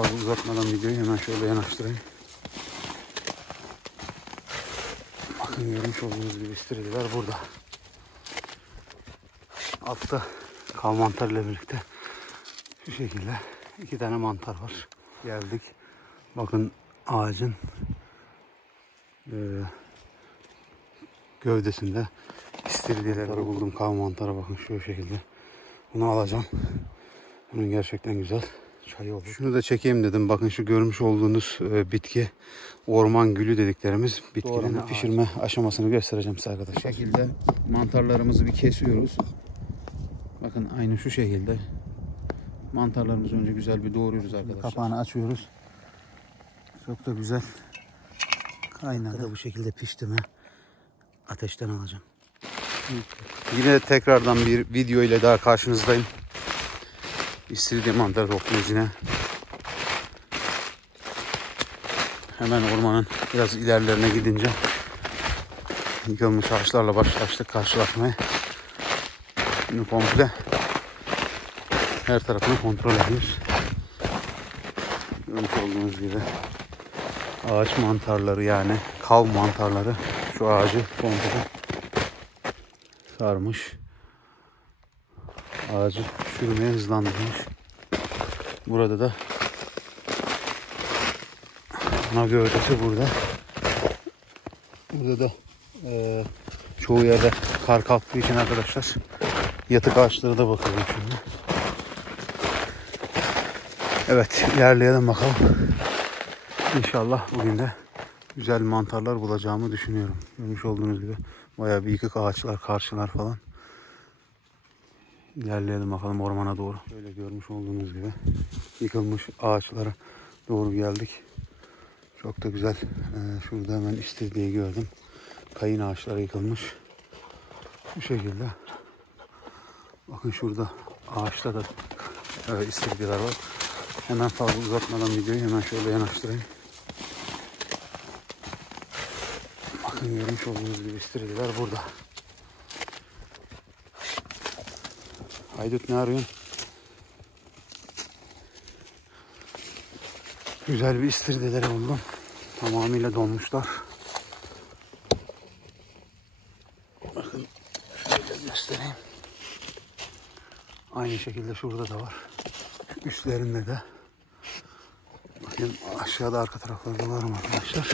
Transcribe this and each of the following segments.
Fazla uzatmadan videoyu hemen şöyle yanaştırayım. Bakın görmüş olduğunuz gibi istiridyeler burada. Altta kav mantar ile birlikte şu şekilde 2 tane mantar var. Geldik. Bakın ağacın gövdesinde istiridyeleri buldum. Kav mantara bakın şu şekilde. Bunu alacağım. Bunun gerçekten güzel çayı olur. Şunu da çekeyim dedim. Bakın şu görmüş olduğunuz bitki orman gülü dediklerimiz bitkinin pişirme aşamasını göstereceğim size arkadaşlar. Bu şekilde mantarlarımızı bir kesiyoruz. Bakın aynı şu şekilde. Mantarlarımızı önce güzel bir doğruyoruz arkadaşlar. Kapağını açıyoruz. Çok da güzel kaynadı. Bu şekilde pişti mi ateşten alacağım. Yine tekrardan bir video ile daha karşınızdayım. İstiridye mantarı topluyoruz yine. Hemen ormanın biraz ilerlerine gidince yıkılmış ağaçlarla başladık karşılaşmaya. Şimdi komple her tarafını kontrol ediyoruz. Görmüş olduğunuz gibi ağaç mantarları, yani kav mantarları şu ağacı komple sarmış. Ağacı çürümeye hızlandırmış. Burada da ana gövdesi burada. Burada da çoğu yerde kar kalktığı için arkadaşlar yatık ağaçlara da bakıyorum şimdi. Evet, ilerleyelim bakalım. İnşallah bugün de güzel mantarlar bulacağımı düşünüyorum. Görmüş olduğunuz gibi bayağı bir yıkık ağaçlar, karşılar falan. İlerleyelim bakalım ormana doğru. Şöyle görmüş olduğunuz gibi yıkılmış ağaçlara doğru geldik. Çok da güzel. Şurada hemen istiridyeyi gördüm. Kayın ağaçları yıkılmış. Bu şekilde. Bakın şurada ağaçta da istiridyeler var. Hemen fazla uzatmadan videoyu hemen şöyle yanaştırayım. Bakın görmüş olduğunuz gibi istiridyeler burada. Haydut, ne arıyorsun? Güzel bir istiridyeleri buldum. Tamamıyla donmuşlar. Bakın şöyle göstereyim. Aynı şekilde şurada da var. Şu üstlerinde de. Bakın aşağıda arka taraflarda var mı arkadaşlar?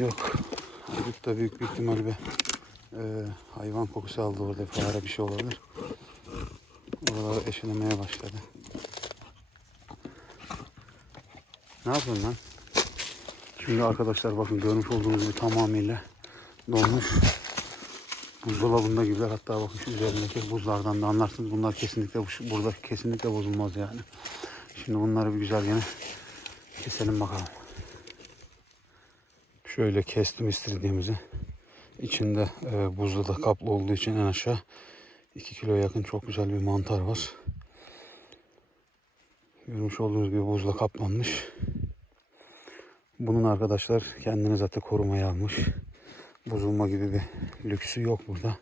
Yok. Haydut da büyük bir ihtimal bir hayvan kokusu aldı orada. Fare bir şey olabilir. Oraları eşelemeye başladı. Ne yapıyorsun lan? Şimdi arkadaşlar bakın görmüş olduğunuz gibi tamamıyla donmuş. Buzdolabında gibiler. Hatta bakın şu üzerindeki buzlardan da anlarsınız. Bunlar kesinlikle burada kesinlikle bozulmaz yani. Şimdi bunları bir güzel yine keselim bakalım. Şöyle kestim istiridyemizi. İçinde buzlu da kaplı olduğu için en aşağı 2 kilo yakın çok güzel bir mantar var. Görmüş olduğunuz gibi buzla kaplanmış. Bunun arkadaşlar kendini zaten korumaya almış. Bozulma gibi bir lüksü yok burada.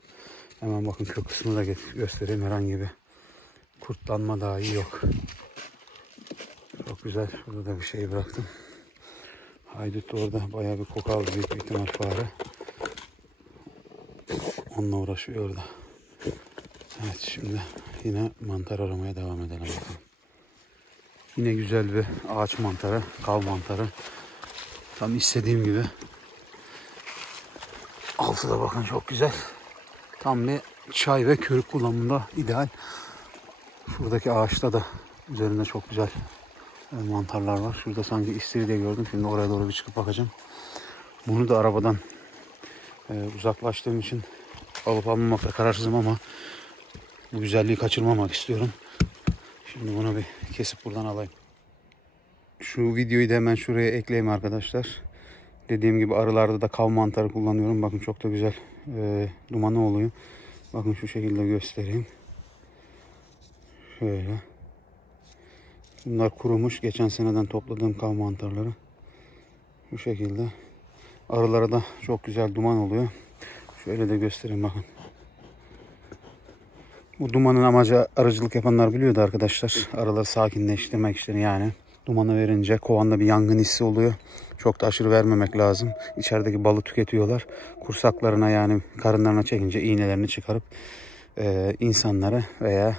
Hemen bakın kök kısmını da göstereyim. Herhangi bir kurtlanma dahi yok. Çok güzel. Şurada da bir şey bıraktım. Haydut orada bayağı bir koku aldı. Büyük bir ihtimal fare. Onunla uğraşıyor orada. Evet, şimdi yine mantar aramaya devam edelim bakalım. Yine güzel bir ağaç mantarı, kav mantarı. Tam istediğim gibi. Altı da bakın çok güzel. Tam bir çay ve körük kullanımında ideal. Şuradaki ağaçta da üzerinde çok güzel mantarlar var. Şurada sanki istiridye gördüm. Şimdi oraya doğru bir çıkıp bakacağım. Bunu da arabadan uzaklaştığım için alıp almamakla kararsızım ama bu güzelliği kaçırmamak istiyorum. Şimdi bunu bir kesip buradan alayım. Şu videoyu da hemen şuraya ekleyeyim arkadaşlar. Dediğim gibi arılarda da kav mantarı kullanıyorum. Bakın çok da güzel dumanı oluyor. Bakın şu şekilde göstereyim. Şöyle. Bunlar kurumuş. Geçen seneden topladığım kav mantarları. Bu şekilde. Arılara da çok güzel duman oluyor. Şöyle de göstereyim bakın. Bu dumanın amacı arıcılık yapanlar biliyordu arkadaşlar. Arıları sakinleştirmek işte yani. Dumanı verince kovanda bir yangın hissi oluyor. Çok da aşırı vermemek lazım. İçerideki balı tüketiyorlar. Kursaklarına yani karınlarına çekince iğnelerini çıkarıp insanlara veya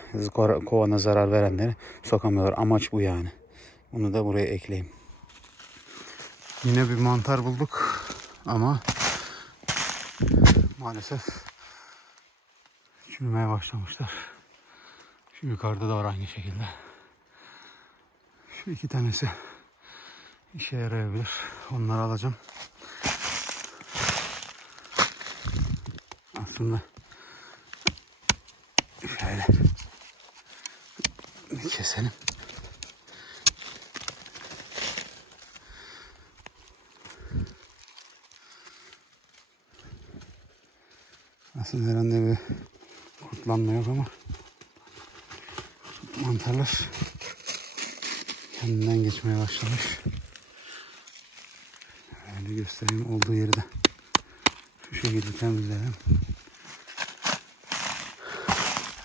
kovana zarar verenlere sokamıyorlar. Amaç bu yani. Bunu da buraya ekleyeyim. Yine bir mantar bulduk ama maalesef çürümeye başlamışlar. Şu yukarıda da var aynı şekilde. Şu iki tanesi işe yarayabilir. Onları alacağım. Aslında şöyle keselim. Aslında herhalde bir kurtlanma yok ama mantarlar kendinden geçmeye başlamış. Öyle göstereyim, olduğu yeri de şu şekilde temizleyelim.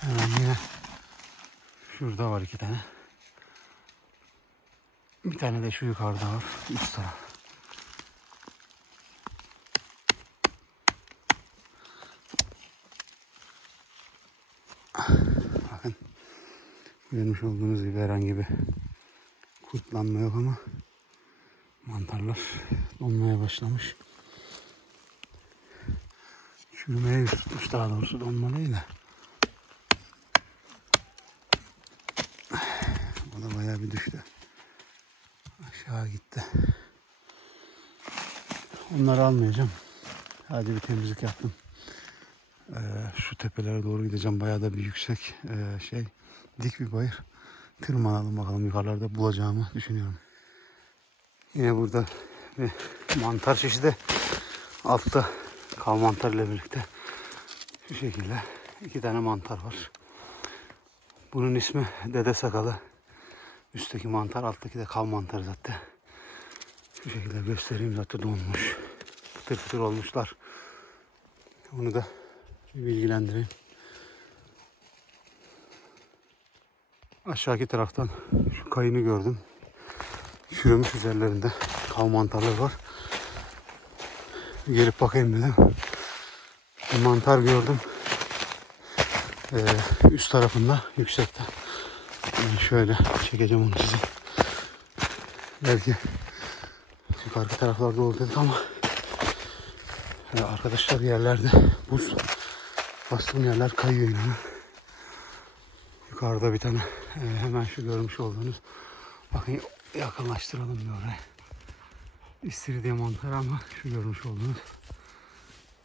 Hemen yine şurada var iki tane. Bir tane de şu yukarıda var. Üst taraf. Bakın. Görmüş olduğunuz gibi herhangi bir kurtlanma yok ama mantarlar donmaya başlamış. Çürümeye yüz tutmuş, daha doğrusu donma değil de. O da bayağı bir düştü. Aşağı gitti. Onları almayacağım. Sadece bir temizlik yaptım. Şu tepelere doğru gideceğim. Bayağı da bir yüksek dik bir bayır. Tırmanalım bakalım, yukarılarda bulacağımı düşünüyorum. Yine burada bir mantar çeşidi. Altta kav mantar ile birlikte şu şekilde iki tane mantar var. Bunun ismi dede sakalı. Üstteki mantar, alttaki de kav mantarı zaten. Şu şekilde göstereyim, zaten donmuş. Fıtır fıtır olmuşlar. Onu da bilgilendireyim. Aşağıki taraftan şu kayını gördüm. Çürümüş, üzerlerinde kav mantarları var. Gelip bakayım dedim. Bir mantar gördüm. Üst tarafında, yüksekte. Yani şöyle çekeceğim onu size. Belki yukarı taraflarda olur dedik ama arkadaşlar, yerlerde buz, bastığım yerler kayıyor inanın. Yukarıda bir tane hemen şu görmüş olduğunuz, bakın yakınlaştıralım bir oraya. İstiridye mantarı ama şu görmüş olduğunuz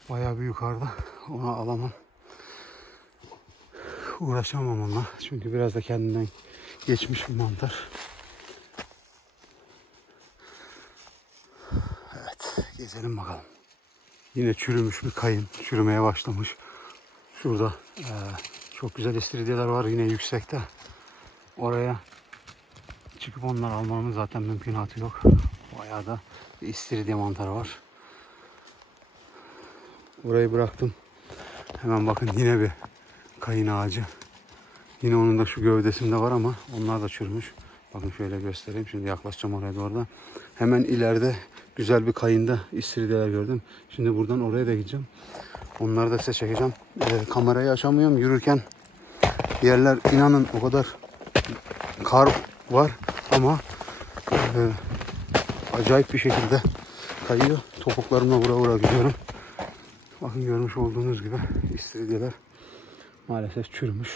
bayağı bir yukarıda, onu alamam. Uğraşamam onunla çünkü biraz da kendinden geçmiş bir mantar. Evet, gezelim bakalım. Yine çürümüş bir kayın, çürümeye başlamış. Şurada çok güzel istiridyeler var yine yüksekte. Oraya çıkıp onları almamın zaten mümkünatı yok. Bayağı da bir istiridye mantarı var. Orayı bıraktım. Hemen bakın yine bir kayın ağacı. Yine onun da şu gövdesinde var ama onlar da çürümüş. Bakın şöyle göstereyim. Şimdi yaklaşacağım oraya doğru da. Hemen ileride güzel bir kayında istiridyeler gördüm. Şimdi buradan oraya da gideceğim. Onları da size çekeceğim. Kamerayı açamıyorum. Yürürken yerler inanın o kadar kar var ama acayip bir şekilde kayıyor. Topuklarımla vura vura gidiyorum. Bakın görmüş olduğunuz gibi istiridyeler maalesef çürümüş.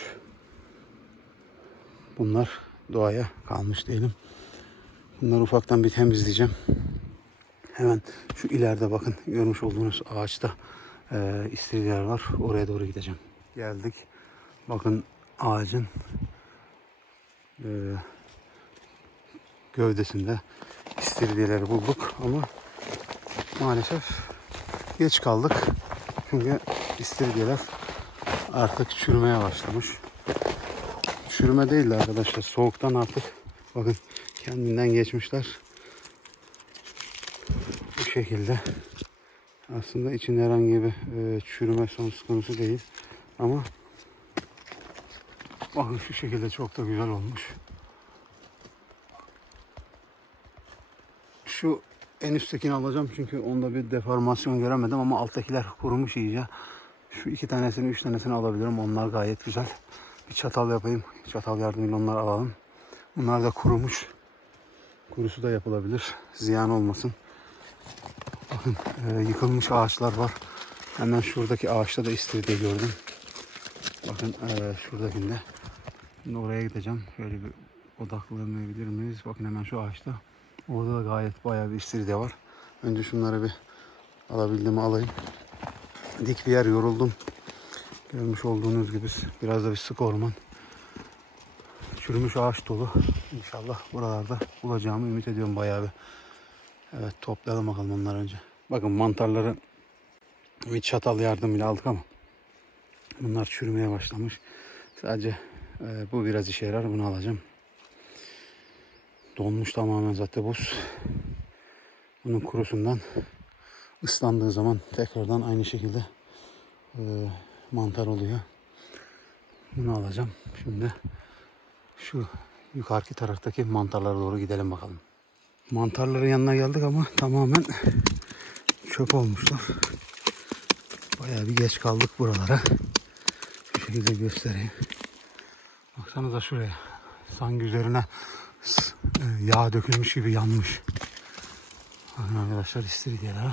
Bunlar doğaya kalmış diyelim. Bunları ufaktan bir temizleyeceğim. Hemen şu ileride bakın görmüş olduğunuz ağaçta istiridyeler var. Oraya doğru gideceğim. Geldik. Bakın ağacın gövdesinde istiridyeleri bulduk ama maalesef geç kaldık. Çünkü istiridyeler artık çürümeye başlamış. Çürüme değil de arkadaşlar, soğuktan artık bakın kendinden geçmişler. Bu şekilde. Aslında içinde herhangi bir çürüme söz konusu değil. Ama bakın şu şekilde çok da güzel olmuş. Şu en üsttekini alacağım çünkü onda bir deformasyon göremedim ama alttakiler kurumuş iyice. Şu 2 tanesini 3 tanesini alabilirim. Onlar gayet güzel. Bir çatal yapayım. Çatal yardımıyla onları alalım. Bunlar da kurumuş. Kurusu da yapılabilir. Ziyan olmasın. Bakın yıkılmış ağaçlar var. Hemen şuradaki ağaçta da istiridye gördüm. Bakın şuradakinde. Şimdi oraya gideceğim. Şöyle bir odaklanabilir miyiz? Bakın hemen şu ağaçta. Orada da gayet bayağı bir istiridye var. Önce şunları bir alabildiğimi alayım. Dik bir yer, yoruldum. Görmüş olduğunuz gibi biraz da bir sık orman. Çürümüş ağaç dolu. İnşallah buralarda bulacağımı ümit ediyorum bayağı bir. Evet, toplayalım bakalım onları önce. Bakın mantarları bir çatal yardımıyla aldık ama bunlar çürümeye başlamış. Sadece bu biraz işe yarar. Bunu alacağım. Donmuş tamamen zaten buz. Bunun kurusundan ıslandığı zaman tekrardan aynı şekilde mantar oluyor. Bunu alacağım. Şimdi şu yukarıki taraftaki mantarlara doğru gidelim bakalım. Mantarların yanına geldik ama tamamen çöp olmuşlar. Bayağı bir geç kaldık buralara. Şu şekilde göstereyim. Baksanıza şuraya. Sanki üzerine yağ dökülmüş gibi yanmış. Bakın arkadaşlar, istiridyeler.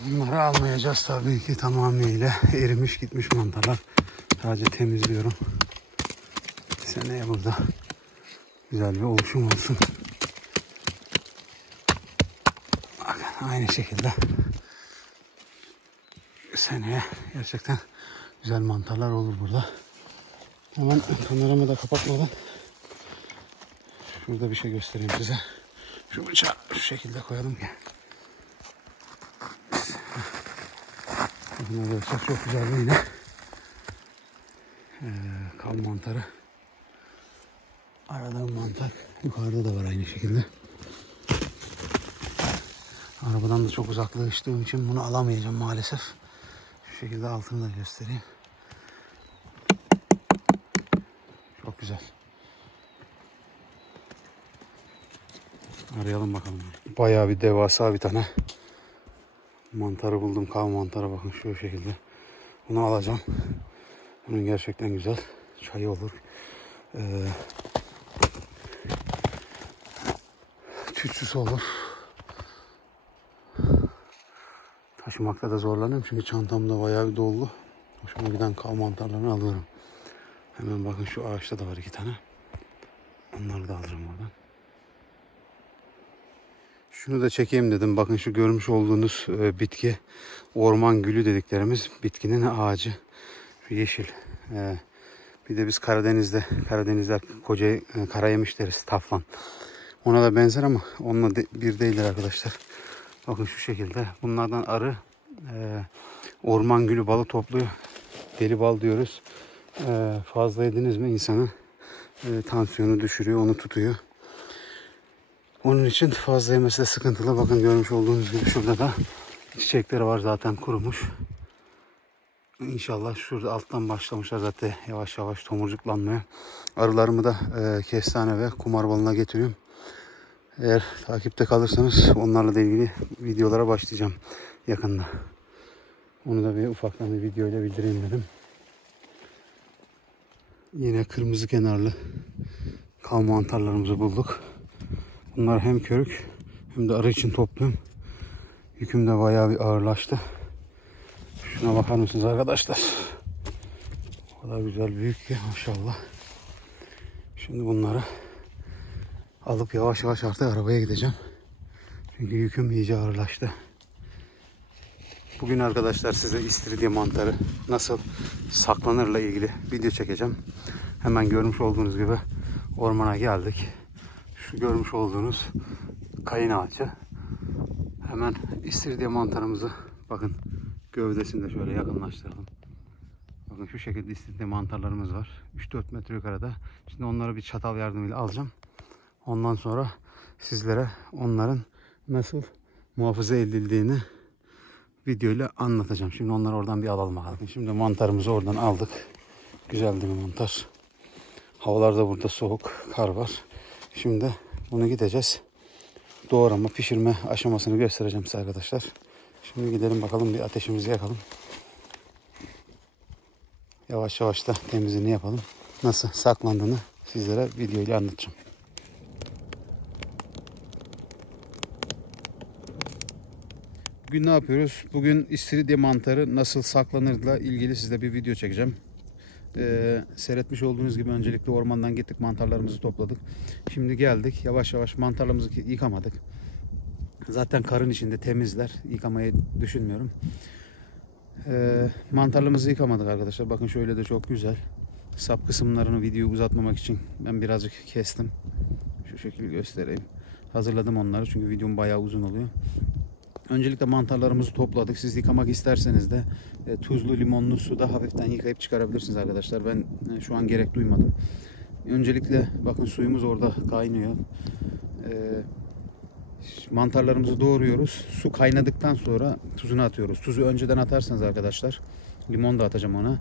Bunları almayacağız tabii ki, tamamıyla erimiş gitmiş mantarlar. Sadece temizliyorum. Seneye burada güzel bir oluşum olsun. Bakın aynı şekilde seneye gerçekten güzel mantarlar olur burada. Hemen kameramı da kapatmadan şurada bir şey göstereyim size. Şu bıçağı şu şekilde koyalım ki. Bakın arkadaşlar, çok güzel bir yine kal mantarı. Aradığım mantar yukarıda da var aynı şekilde. Arabadan da çok uzaklaştığım için bunu alamayacağım maalesef. Şu şekilde altını da göstereyim. Çok güzel. Arayalım bakalım. Bayağı bir devasa bir tane mantarı buldum. Kav mantarı, bakın şu şekilde. Bunu alacağım. Bunun gerçekten güzel çayı olur. Tütsüsü olur. Taşımakta da zorlanıyorum çünkü çantamda bayağı bir dolu. Hoşuma giden kav mantarlarını alıyorum. Hemen bakın şu ağaçta da var 2 tane. Onları da alırım oradan. Şunu da çekeyim dedim. Bakın şu görmüş olduğunuz bitki orman gülü dediklerimiz bitkinin ağacı. Şu yeşil. Bir de biz Karadeniz'de koca karayemiş deriz, taflan. Ona da benzer ama onunla bir değildir arkadaşlar. Bakın şu şekilde. Bunlardan arı orman gülü balı topluyor. Deli bal diyoruz. Fazla yediniz mi insanın tansiyonu düşürüyor, onu tutuyor. Onun için fazla yemesi de sıkıntılı. Bakın görmüş olduğunuz gibi şurada da çiçekleri var, zaten kurumuş. İnşallah şurada alttan başlamışlar zaten yavaş yavaş tomurcuklanmaya. Arılarımı da kestane ve kumar balına getiriyorum. Eğer takipte kalırsanız onlarla da ilgili videolara başlayacağım yakında. Onu da bir ufaktan bir videoyla bildireyim dedim. Yine kırmızı kenarlı kal mantarlarımızı bulduk. Bunlar hem körük hem de arı için topluyorum. Yüküm de bayağı bir ağırlaştı. Şuna bakar mısınız arkadaşlar? O kadar güzel, büyük ki maşallah. Şimdi bunları alıp yavaş yavaş artık arabaya gideceğim. Çünkü yüküm iyice ağırlaştı. Bugün arkadaşlar size istiridye mantarı nasıl saklanırla ilgili video çekeceğim. Hemen görmüş olduğunuz gibi ormana geldik. Şu görmüş olduğunuz kayın ağacı. Hemen istiridye mantarımızı bakın gövdesini de şöyle yakınlaştıralım. Bakın şu şekilde istiridye mantarlarımız var. 3-4 metre yukarıda. Şimdi onları bir çatal yardımıyla alacağım. Ondan sonra sizlere onların nasıl muhafaza edildiğini videoyla anlatacağım. Şimdi onları oradan bir alalım bakalım. Şimdi mantarımızı oradan aldık. Güzel değil mi mantar? Havalar da burada soğuk, kar var. Şimdi bunu gideceğiz. Doğrama, pişirme aşamasını göstereceğim size arkadaşlar. Şimdi gidelim bakalım, bir ateşimizi yakalım. Yavaş yavaş da temizliğini yapalım. Nasıl saklandığını sizlere video ile anlatacağım. Bugün ne yapıyoruz? Bugün istiridye mantarı nasıl saklanırla ilgili size bir video çekeceğim. Seyretmiş olduğunuz gibi öncelikle ormandan gittik, mantarlarımızı topladık. Şimdi geldik, yavaş yavaş mantarlarımızı yıkamadık. Zaten karın içinde temizler, yıkamayı düşünmüyorum. Mantarlarımızı yıkamadık arkadaşlar. Bakın şöyle de çok güzel. Sap kısımlarını videoyu uzatmamak için ben birazcık kestim. Şu şekilde göstereyim. Hazırladım onları çünkü videom bayağı uzun oluyor. Öncelikle mantarlarımızı topladık. Siz yıkamak isterseniz de tuzlu limonlu suda hafiften yıkayıp çıkarabilirsiniz arkadaşlar. Ben şu an gerek duymadım. Öncelikle bakın suyumuz orada kaynıyor. Mantarlarımızı doğruyoruz. Su kaynadıktan sonra tuzunu atıyoruz. Tuzu önceden atarsanız arkadaşlar, limon da atacağım ona,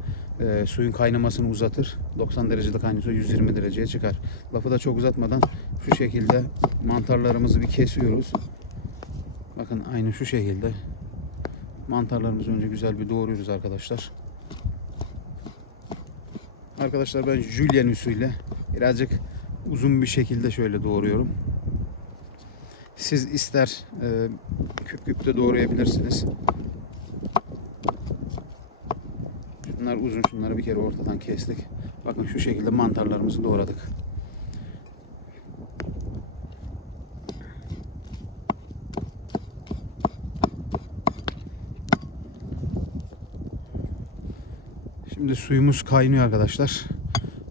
suyun kaynamasını uzatır. 90 derecede kaynıyorsa 120 dereceye çıkar. Lafı da çok uzatmadan şu şekilde mantarlarımızı bir kesiyoruz. Bakın aynı şu şekilde mantarlarımızı önce güzel bir doğruyoruz arkadaşlar. Arkadaşlar ben jülyen usulüyle birazcık uzun bir şekilde şöyle doğruyorum. Siz ister küp küp de doğrayabilirsiniz. Şunlar uzun, şunları bir kere ortadan kestik. Bakın şu şekilde mantarlarımızı doğradık. Şimdi suyumuz kaynıyor arkadaşlar.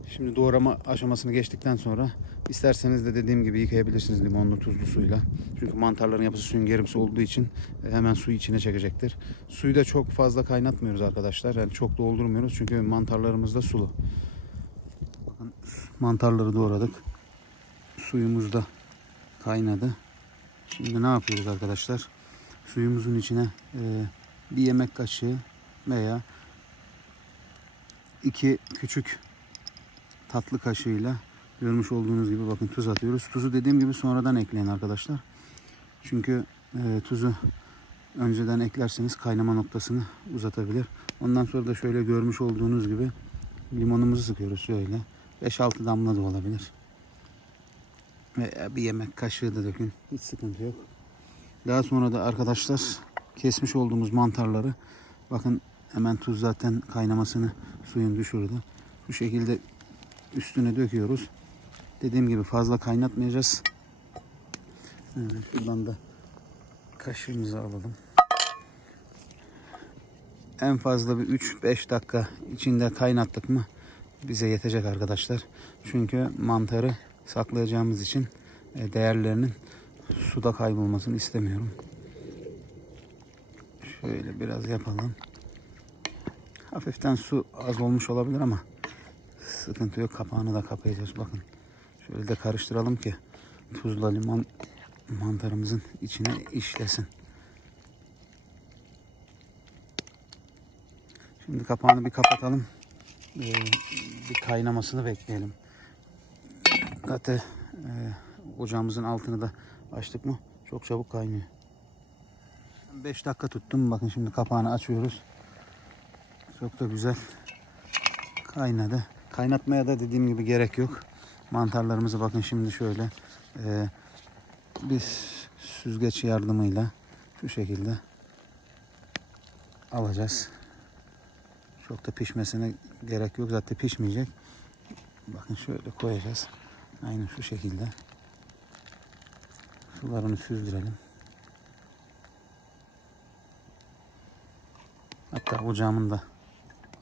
Şimdi doğrama aşamasını geçtikten sonra isterseniz de dediğim gibi yıkayabilirsiniz limonlu tuzlu suyla. Çünkü mantarların yapısı süngerimsi olduğu için hemen suyu içine çekecektir. Suyu da çok fazla kaynatmıyoruz arkadaşlar. Yani çok doldurmuyoruz çünkü mantarlarımız da sulu. Bakın mantarları doğradık. Suyumuz da kaynadı. Şimdi ne yapıyoruz arkadaşlar? Suyumuzun içine bir yemek kaşığı veya 2 küçük tatlı kaşığıyla görmüş olduğunuz gibi bakın tuz atıyoruz. Tuzu dediğim gibi sonradan ekleyin arkadaşlar. Çünkü tuzu önceden eklerseniz kaynama noktasını uzatabilir. Ondan sonra da şöyle görmüş olduğunuz gibi limonumuzu sıkıyoruz şöyle. 5-6 damla da olabilir. Ve bir yemek kaşığı da dökün. Hiç sıkıntı yok. Daha sonra da arkadaşlar kesmiş olduğumuz mantarları, bakın hemen tuz zaten kaynamasını suyun düşürdü. Bu şekilde üstüne döküyoruz. Dediğim gibi fazla kaynatmayacağız. Şuradan da kaşığımızı alalım. En fazla bir 3-5 dakika içinde kaynattık mı bize yetecek arkadaşlar. Çünkü mantarı saklayacağımız için değerlerinin suda kaybolmasını istemiyorum. Şöyle biraz yapalım. Hafiften su az olmuş olabilir ama sıkıntı yok. Kapağını da kapayacağız. Bakın şöyle de karıştıralım ki tuzla limon mantarımızın içine işlesin. Şimdi kapağını bir kapatalım. Bir kaynamasını bekleyelim. Zaten ocağımızın altını da açtık mı çok çabuk kaynıyor. 5 dakika tuttum. Bakın şimdi kapağını açıyoruz. Çok da güzel kaynadı. Kaynatmaya da dediğim gibi gerek yok. Mantarlarımızı bakın şimdi şöyle bir süzgeç yardımıyla şu şekilde alacağız. Çok da pişmesine gerek yok. Zaten pişmeyecek. Bakın şöyle koyacağız. Aynen şu şekilde. Sularını süzdürelim. Hatta ocağımın da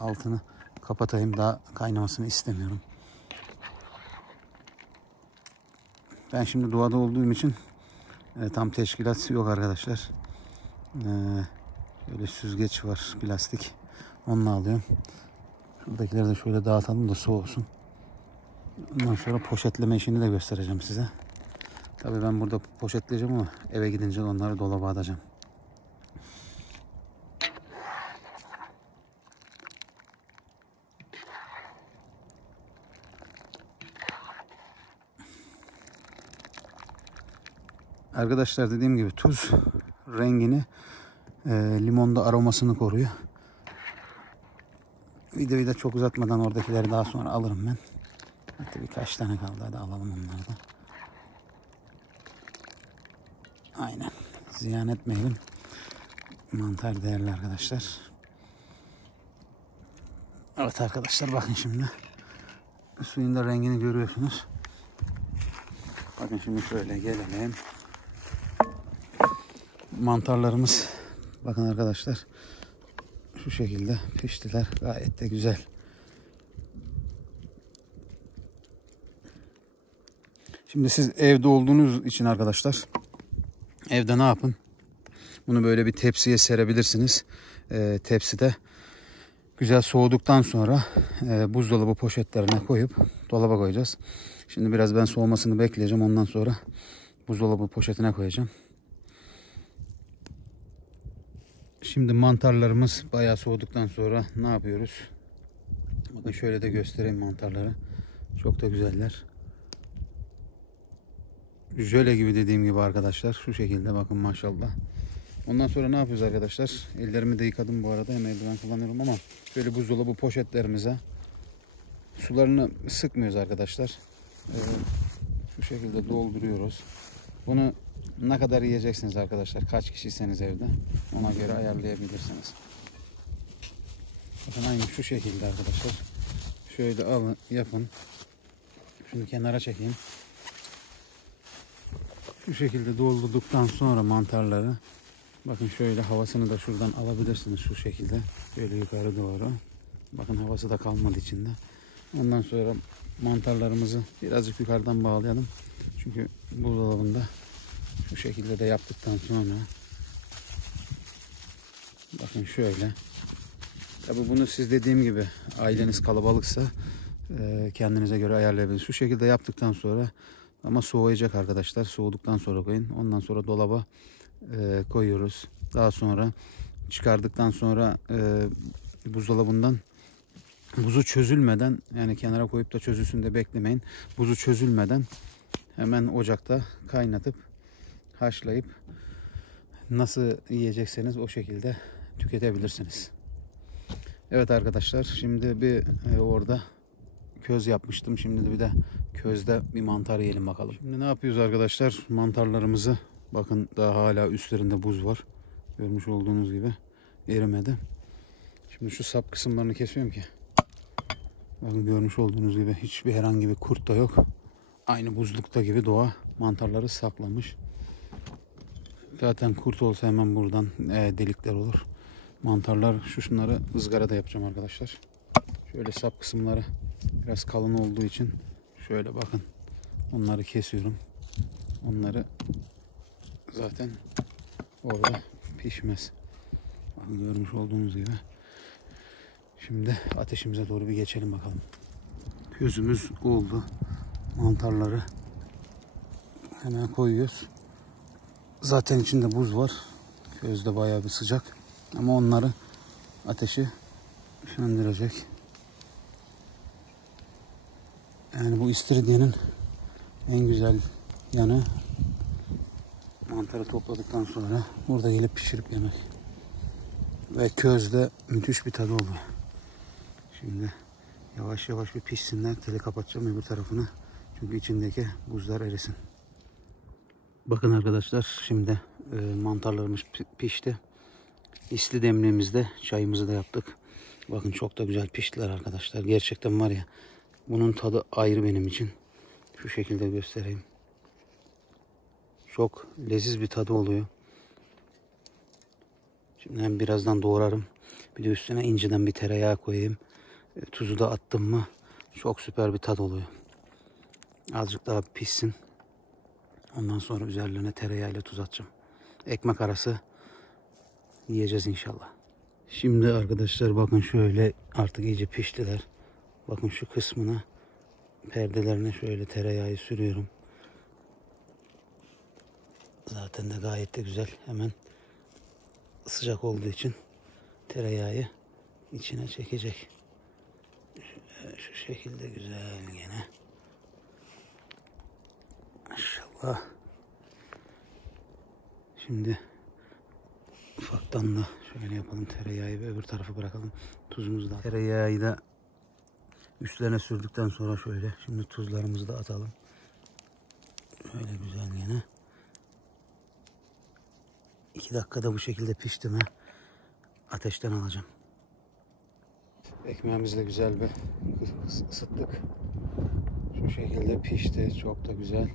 altını kapatayım. Daha kaynamasını istemiyorum. Ben şimdi doğada olduğum için tam teşkilat yok arkadaşlar. Böyle süzgeç var, plastik. Onunla alıyorum. Şuradakileri de şöyle dağıtalım da soğusun. Ondan sonra poşetleme işini de göstereceğim size. Tabii ben burada poşetleyeceğim ama eve gidince onları dolaba atacağım. Arkadaşlar dediğim gibi tuz rengini, limonda aromasını koruyor. Videoyu da çok uzatmadan oradakileri daha sonra alırım ben. Hatta birkaç tane kaldı, hadi alalım onları da. Aynen. Ziyan etmeyelim. Mantar değerli arkadaşlar. Evet arkadaşlar, bakın şimdi. Suyun da rengini görüyorsunuz. Bakın şimdi şöyle gelelim. Mantarlarımız, bakın arkadaşlar, şu şekilde piştiler. Gayet de güzel. Şimdi siz evde olduğunuz için arkadaşlar, evde ne yapın? Bunu böyle bir tepsiye serebilirsiniz. Tepside güzel soğuduktan sonra buzdolabı poşetlerine koyup dolaba koyacağız. Şimdi biraz ben soğumasını bekleyeceğim. Ondan sonra buzdolabı poşetine koyacağım. Şimdi mantarlarımız bayağı soğuduktan sonra ne yapıyoruz? Bakın şöyle de göstereyim mantarları. Çok da güzeller. Jöle gibi, dediğim gibi arkadaşlar. Şu şekilde bakın, maşallah. Ondan sonra ne yapıyoruz arkadaşlar? Ellerimi de yıkadım bu arada. Hem eldiven kullanıyorum ama şöyle buzdolabı poşetlerimize sularını sıkmıyoruz arkadaşlar. Şu şekilde dolduruyoruz. Bunu ne kadar yiyeceksiniz arkadaşlar? Kaç kişiyseniz evde, ona göre ayarlayabilirsiniz. Bakın aynı şu şekilde arkadaşlar. Şöyle alın, yapın. Şunu kenara çekeyim. Şu şekilde doldurduktan sonra mantarları, bakın şöyle havasını da şuradan alabilirsiniz şu şekilde. Böyle yukarı doğru. Bakın havası da kalmadı içinde. Ondan sonra mantarlarımızı birazcık yukarıdan bağlayalım. Çünkü buzdolabında şu şekilde de yaptıktan sonra, bakın şöyle. Tabi bunu siz, dediğim gibi, aileniz kalabalıksa kendinize göre ayarlayabilirsiniz. Şu şekilde yaptıktan sonra, ama soğuyacak arkadaşlar. Soğuduktan sonra koyun. Ondan sonra dolaba koyuyoruz. Daha sonra çıkardıktan sonra buzdolabından, buzu çözülmeden, yani kenara koyup da çözülsün de beklemeyin. Buzu çözülmeden hemen ocakta kaynatıp haşlayıp nasıl yiyecekseniz o şekilde tüketebilirsiniz. Evet arkadaşlar, şimdi bir orada köz yapmıştım. Şimdi de bir de közde bir mantar yiyelim bakalım. Şimdi ne yapıyoruz arkadaşlar? Mantarlarımızı, bakın daha hala üstlerinde buz var. Görmüş olduğunuz gibi erimedi. Şimdi şu sap kısımlarını kesiyorum ki, bakın görmüş olduğunuz gibi hiçbir herhangi bir kurt da yok. Aynı buzlukta gibi doğa mantarları saklamış. Zaten kurt olsa hemen buradan delikler olur. Mantarlar, şunları ızgarada yapacağım arkadaşlar. Şöyle sap kısımları biraz kalın olduğu için şöyle bakın, onları kesiyorum. Onları zaten orada pişmez. Bakın görmüş olduğunuz gibi. Şimdi ateşimize doğru bir geçelim bakalım. Közümüz oldu. Mantarları hemen koyuyoruz. Zaten içinde buz var. Közde bayağı bir sıcak. Ama onları ateşi söndürecek. Yani bu istiridyenin en güzel yanı, mantarı topladıktan sonra burada gelip pişirip yemek. Ve közde müthiş bir tadı oluyor. Şimdi yavaş yavaş bir pişsinler. Teli kapatacağım öbür tarafını. Çünkü içindeki buzlar erisin. Bakın arkadaşlar, şimdi mantarlarımız pişti. İsli demliğimizde çayımızı da yaptık. Bakın çok da güzel piştiler arkadaşlar. Gerçekten var ya, bunun tadı ayrı benim için. Şu şekilde göstereyim. Çok leziz bir tadı oluyor. Şimdi hem birazdan doğrarım. Bir de üstüne inceden bir tereyağı koyayım. Tuzu da attım mı çok süper bir tat oluyor. Azıcık daha pişsin. Ondan sonra üzerlerine tereyağıyla tuz atacağım. Ekmek arası yiyeceğiz inşallah. Şimdi arkadaşlar bakın şöyle artık iyice piştiler. Bakın şu kısmına, perdelerine şöyle tereyağı sürüyorum. Zaten de gayet de güzel. Hemen sıcak olduğu için tereyağı içine çekecek. Şu şekilde güzel gene. Maşallah. Şimdi ufaktan da şöyle yapalım. Tereyağı ve öbür tarafa bırakalım. Tuzumuzu da. Tereyağı da üstlerine sürdükten sonra şöyle. Şimdi tuzlarımızı da atalım. Şöyle güzel yine. 2 dakikada bu şekilde pişti mi ateşten alacağım. Ekmeğimizi de güzel bir ısıttık. Şu şekilde pişti. Çok da güzel.